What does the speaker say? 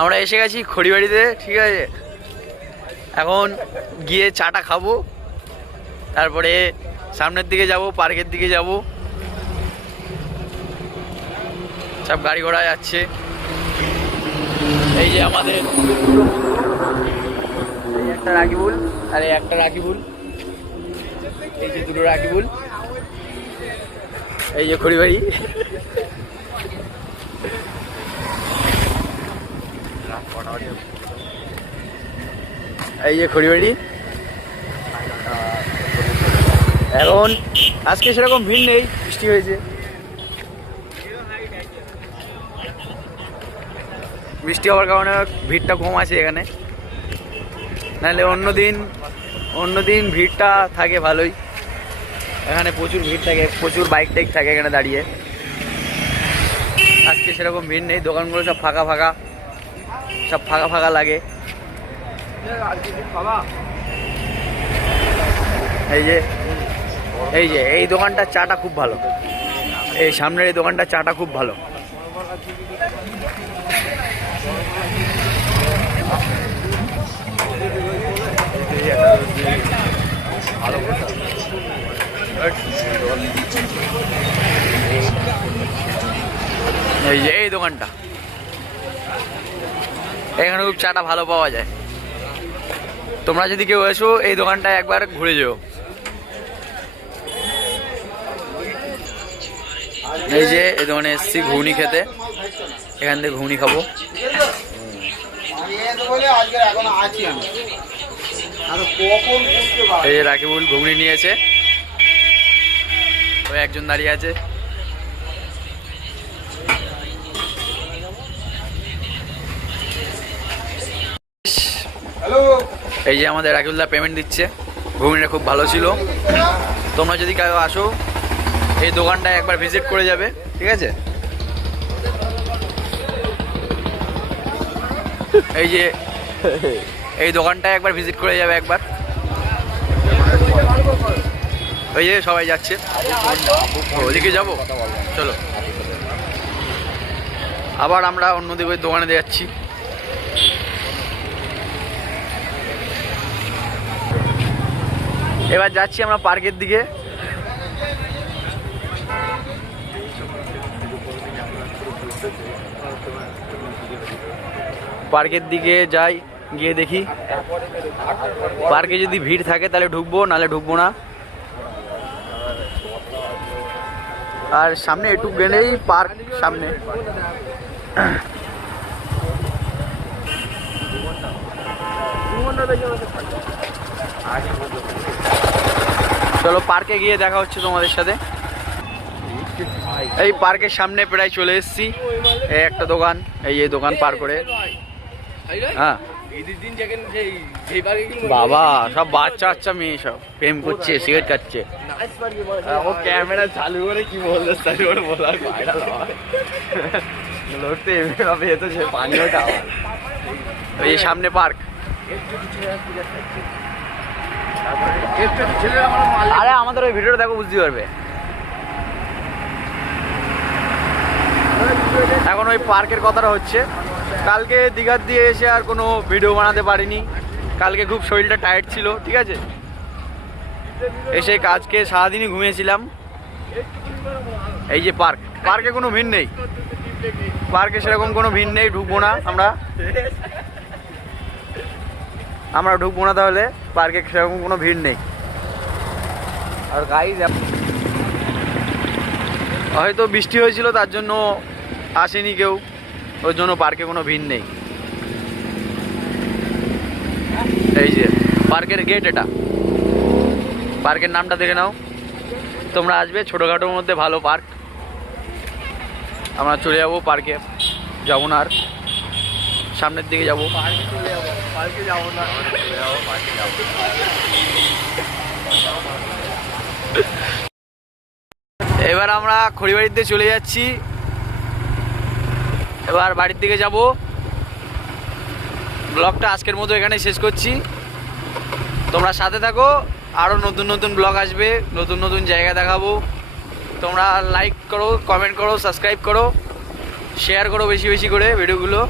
আমরা এসে গেছি খড়িবাড়িতে, ঠিক আছে। এখন গিয়ে চাটা খাবো, তারপরে সামনের দিকে যাব, পার্কের দিকে যাব। সব গাড়ি ঘোড়া যাচ্ছে। এই যে আমাদের একটা রাকিবুল, আরে একটা রাকিবুল, এই যে দুটো রাকিবুল, এই যে খড়িবাড়ি। এই যে খড়িবাড়ি। এখন আজকে সেরকম ভিড় নেই, বৃষ্টি হয়েছে। বৃষ্টি হওয়ার কারণে ভিড়টা কম আছে এখানে, নাহলে অন্যদিন ভিড়টা থাকে ভালোই। এখানে প্রচুর ভিড় থাকে, প্রচুর বাইক টাইক থাকে এখানে দাঁড়িয়ে। আজকে সেরকম ভিড় নেই, দোকানগুলো সব ফাঁকা ফাঁকা লাগে। এই যে এই দোকানটার চাটা খুব ভালো, এই সামনের এই দোকানটার চাটা খুব ভালো। এই যে এই দোকানটা, এখানে খুব চাটা ভালো পাওয়া যায়। তোমরা যদি কেউ এসো এই দোকানটায় একবার ঘুরে যেও। এই যে এই দোকানে এসছি ঘুগনি খেতে, এখান থেকে ঘুগনি খাবো। এই যে রাকিবুল ঘুগনি নিয়েছে, ওই একজন দাঁড়িয়ে আছে। এই যে আমাদের রাকিবুল্লাহ পেমেন্ট দিচ্ছে, ঘুগনিটা খুব ভালো ছিল। তোমরা যদি কেউ আসো এই দোকানটায় একবার ভিজিট করে যাবে, ঠিক আছে। এই যে এই দোকানটায় একবার ভিজিট করে যাবে একবার। ওই যে সবাই যাচ্ছে, ওদিকে যাবো, চলো। আবার আমরা অন্যদিকে ওই দোকানে যাচ্ছি। এবার যাচ্ছি আমরা পার্কের দিকে। পার্কের দিকে যাই, গিয়ে দেখি পার্কে যদি ভিড় থাকে তাহলে ঢুকবো, নাহলে ঢুকবো না। আর সামনে একটু গেলেই পার্ক সামনে। চলো পার্কে গিয়ে দেখা হচ্ছে তোমাদের সাথে। এই পার্কের সামনে প্রায় চলে এসেছি। এই একটা দোকান, এই দোকান পার করে। হ্যাঁ বাবা, সব বাচ্চা মেয়ে সব প্রেম করছে, সিগারেট খাচ্ছে। ও ক্যামেরা চালু করে কি বলতে চালু করে বলার ভাইরাল হয়, লড়তে হবে তো সে পানিও খাওয়া। ওই সামনে পার্ক। আরে আমাদের ওই ভিডিওটা দেখো, বুঝতে পারবে। এখন ওই পার্কের কথাটা হচ্ছে, কালকে দীঘার দিয়ে এসে আর কোনো ভিডিও বানাতে পারিনি। কালকে খুব শরীরটা টায়ার্ড ছিল, ঠিক আছে। এসে আজকে সারাদিনই ঘুমিয়েছিলাম। এই যে পার্ক, পার্কে কোনো ভিড় নেই, পার্কে সেরকম কোনো ভিড় নেই। ঢুকবো না আমরা ঢুকবো না, তাহলে পার্কে সেরকম কোনো ভিড় নেই। আর গাইজ হয়তো বৃষ্টি হয়েছিল, তার জন্য আসেনি কেউ, ওর জন্য পার্কে কোনো ভিড় নেই। এই যে পার্কের গেট, এটা পার্কের নামটা দেখে নাও। তোমরা আসবে, ছোটোখাটোর মধ্যে ভালো পার্ক। আমরা চলে যাবো পার্কে, যাবো না আর, সামনের দিকে যাবো। পার্কে যাবো না, এবার আমরা খড়িবাড়িতে চলে যাচ্ছি। এবার বাড়ির দিকে যাব। ব্লগটা আজকের মতো এখানে শেষ করছি। তোমরা সাথে থাকো, আরও নতুন ব্লগ আসবে, নতুন জায়গা দেখাবো। তোমরা লাইক করো, কমেন্ট করো, সাবস্ক্রাইব করো, শেয়ার করো বেশি করে ভিডিওগুলো।